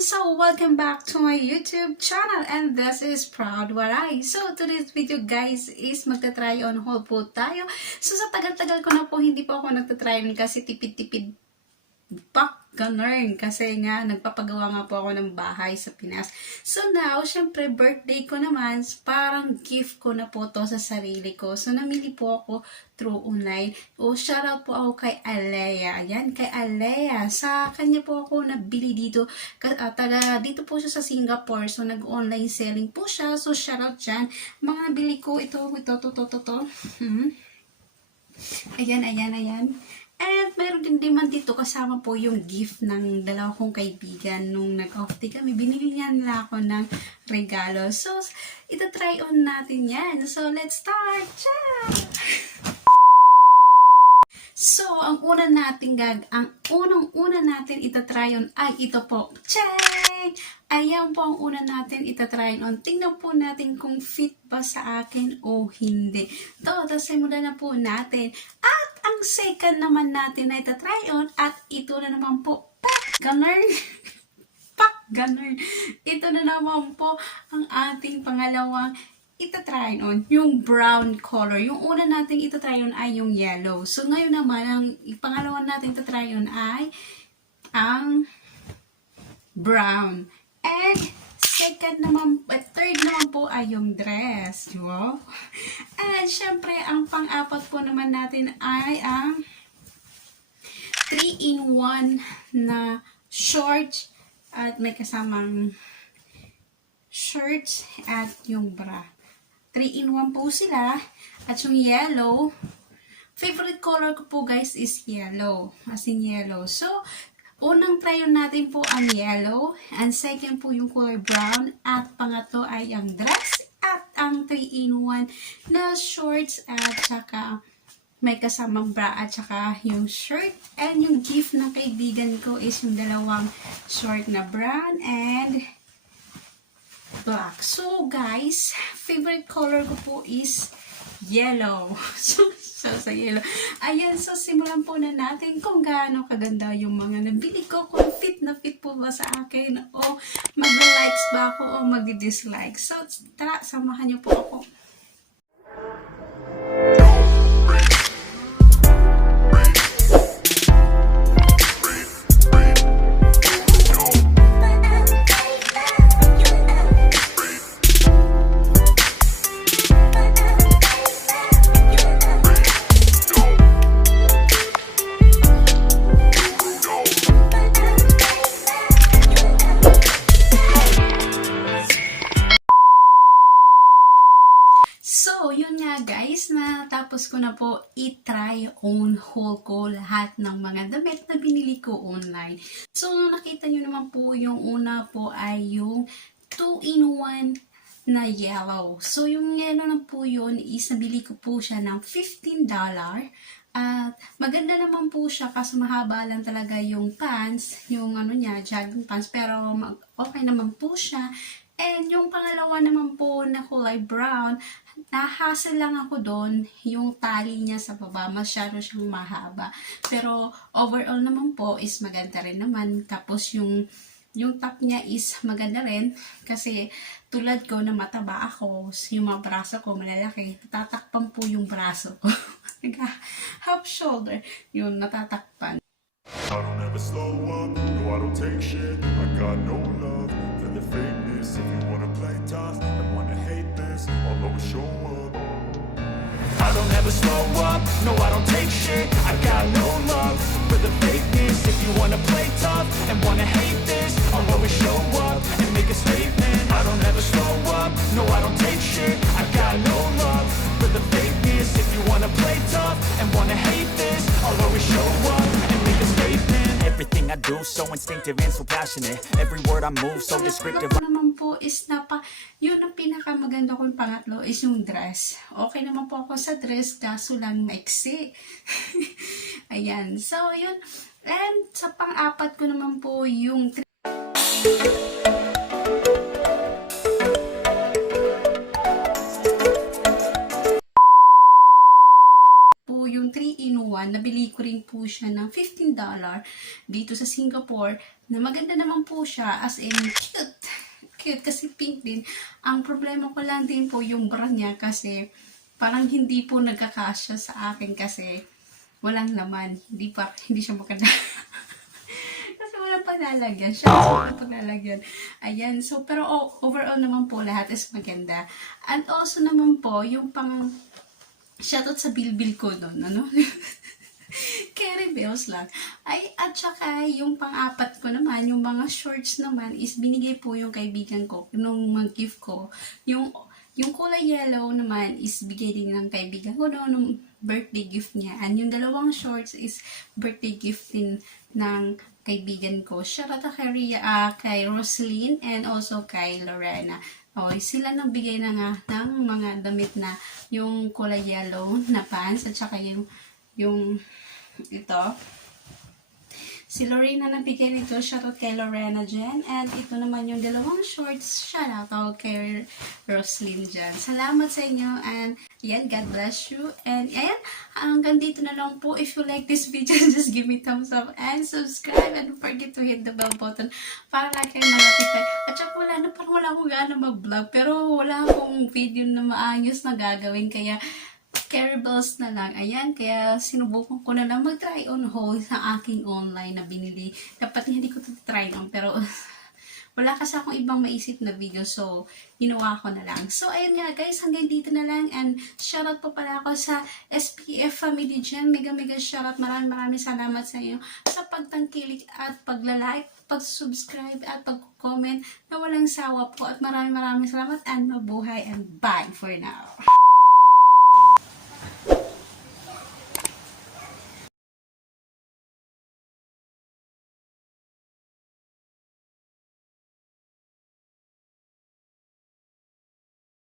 So welcome back to my YouTube channel and this is Proud Waray. So today's video guys is magta-try on haul po tayo. So sa tagal-tagal ko na po hindi po ako nagta-try on kasi tipid-tipid pa ganun. Kasi nga nagpapagawa nga po ako ng bahay sa Pinas. So now, syempre birthday ko naman, parang gift ko na po to sa sarili ko. So namili po ako through online. Shoutout po ako kay Alea. Ayan, kay Alea. Sa kanya po ako nabili dito. Dito po siya sa Singapore. So, nag-online selling po siya. So, shoutout dyan. Mga nabili ko, ito. Ayan. And meron din naman dito kasama po yung gift ng dalawa kong kaibigan. Nung nag-off day kami, binili niya nila ako ng regalo. So, ito-try on natin yan. So, let's start! Ciao! So, ang unang-una natin itatry on ay ito po. Check! Ayan po ang una natin itatry on. Tingnan po natin kung fit ba sa akin o hindi. Tapos simulan na po natin. At ang second naman natin na itatry on at ito na naman po. Ganun. Ito na naman po ang ating pangalawang itatry on, yung brown color. Yung una natin itatry on ay yung yellow. So, ngayon naman, ang pangalawa natin itatry on ay ang brown. And, third naman po ay yung dress. Wow. And, syempre, ang pang-apat po naman natin ay ang 3-in-1 na shorts at may kasamang shirts at yung bra. 3-in-1 po sila. At yung yellow, favorite color ko po guys is yellow. As in yellow. So, unang try natin po ang yellow. And second po yung color brown. At pangatlo ay ang dress. At ang 3-in-1 na shorts. At saka may kasamang bra. At saka yung shirt. And yung gift ng kaibigan ko is yung dalawang short na brown. And black. So, guys, favorite color ko po is yellow. So, sa yellow. Ayan, so simulan po na natin kung gaano kaganda yung mga nabili ko. Kung fit na fit po ba sa akin o mag-likes ba ako o mag-dislike. So, tara, samahan niyo po ako. So, yun nga guys, natapos ko na po i-try on haul ko lahat ng mga damit na binili ko online. So, nakita nyo naman po yung una po ay yung 2-in-1 na yellow. So, yung yellow na po yun is nabili ko po siya ng $15. At maganda naman po siya kasi mahaba lang talaga yung pants, yung ano niya, jogging pants, pero okay naman po siya. And yung pangalawa naman po na kulay brown, nahassle lang ako doon, yung tali niya sa baba, masyado siyang mahaba. Pero overall naman po is maganda rin naman. Tapos yung top niya is maganda rin kasi tulad ko na mataba ako, yung mga braso ko malalaki, natatakpan po yung braso ko. Half shoulder, yung natatakpan. I don't ever slow up, no I don't take shit. I got no love for the fakeness. If you wanna play tough and wanna hate this, I'll always show up. I don't ever slow up, no I don't take shit. I got no love for the fakeness. If you wanna play tough and wanna hate this, I'll always show up and make a statement. I don't ever slow up, no I don't take shit. I got no love for the fakeness. If you wanna play tough and wanna hate this, I'll always show up and make a statement. Everything I do so instinctive and so passionate. Every word I move so descriptive. Naman po is yun ang pinakamaganda kong pangatlo is yung dress. Okay naman po ako sa dress kaso lang maiksi. Ayan. So, yun. And sa pang-apat ko naman po yung yung 3-in-1, nabili ko ko rin po siya ng $15 dito sa Singapore, na maganda naman po siya, as in cute. Cute kasi pink din. Ang problema ko lang din po yung brand niya kasi parang hindi po nagkakasya sa akin kasi walang laman. Hindi siya maganda. Kasi walang panlalagyan. Siya walang panlalagyan. Ayan. So, pero overall naman po lahat is maganda. And also naman po, yung pang shoutout sa bilbil ko doon, ano? Carry bells lang. Ay, at saka yung pang-apat ko naman, yung mga shorts naman is binigay po yung kaibigan ko nung mag-gift ko. Yung kulay yellow naman is bigay din ng kaibigan ko noon nung birthday gift niya. And yung dalawang shorts is birthday gift din ng kaibigan ko. Shoutout kay Roslyn and also kay Lorena. Sila nagbigay na nga ng mga damit na yung kulay yellow na pants at saka yung ito. Si Lorena nagbigay nito. Shoutout kay Lorena dyan. And ito naman yung dalawang shorts. Shoutout kay Roslyn dyan. Salamat sa inyo. And yan, God bless you. And ayan, hanggang dito na lang po. If you like this video, just give me thumbs up and subscribe. And don't forget to hit the bell button para lagi kayo ma-notify. At saka parang wala akong gana mag-vlog. Pero wala akong video na maayos na gagawin. Kaya carry bells na lang. Ayan, kaya sinubukan ko na lang mag-try on haul sa aking online na binili. Dapat hindi ko ito try on, pero wala kasi akong ibang maisip na video, so ginawa ko na lang. So, ayun nga guys, hanggang dito na lang, and shoutout po pala ako sa SPF family dyan. Mega shoutout. Maraming salamat sa inyo sa pagtangkilik at pagla-like, pag-subscribe at pag-comment na walang sawa po, at maraming salamat, and mabuhay, and bye for now.